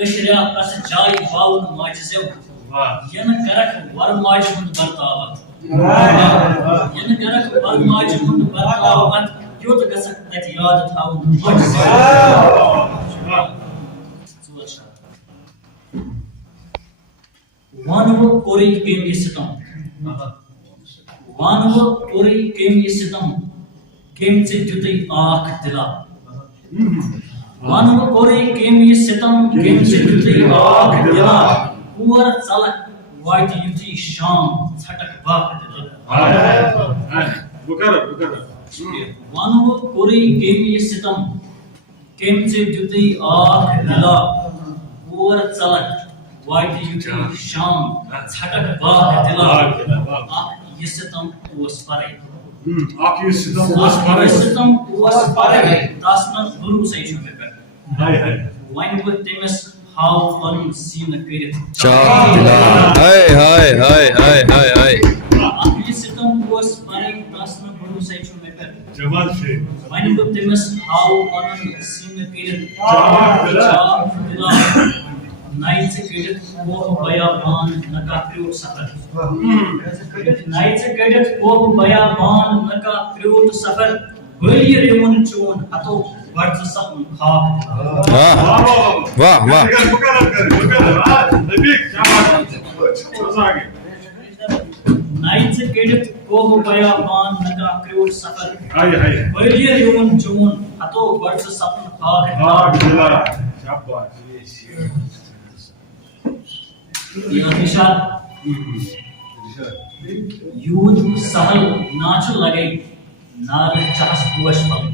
کشریا purse جائے باون ماجزو ین کرک ور ماج ہند برتاوت ین کرک ور ماج ہند برتاوت یوت گژھک تت یاد تھاون ماجزو وانو کوری کیمی ستم وانو کوری کیمی ستم کیم سے جتی آنکھ دلا وانو کوری کیمی ستم کیم سے جتی آنکھ دلا اور چلک وائٹ یوتی شام چھٹک باق دلا وانو کوری کیمی ستم کیم سے جتی آنکھ دلا اور چلک وائٹ یوتی شام چھٹک باق دلا یہ ستم اوس پرے یہ ستم اوس پرے تاسن بھروسے چھو مے پہ وائن بہ تمس ہاو پنن سین کرت چاک دلا ہائے ہائے ہائے ہائے ہائے ہائے یہ ستم اوس پرے تاسن بھروسے چھو مے پہ جمال سے وائن بہ تمس ہاو پنن سین کرت چاک دلا نائٹ سے کڑت وہ بیابان نکا پریوٹ سفر نائٹ سے کڑت وہ بیابان نکا پریوٹ سفر بھلی ریون چون ہتو ورز سپن خاک واہ واہ نائٹ سے کڑت وہ بیابان نکا پریوٹ سفر بھلی ریون چون ہتو ورز سپن خاک یہ ارشاد یود سہل ناچ لگے نار چہس پوش پل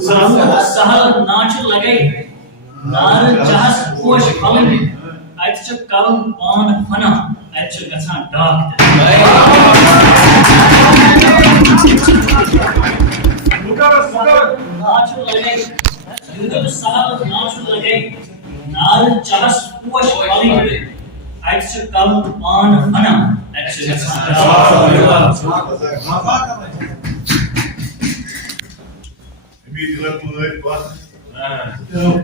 سہل ناچ لگے نار چہس پوش پل ات چھ کرن پان فنا ات چھ گژھان ڈاک ناچ لگے یود سہل ناچ لگے نار چہس پوش پل ات چھ کرن پان فنا ات چھ گژھان ڈاک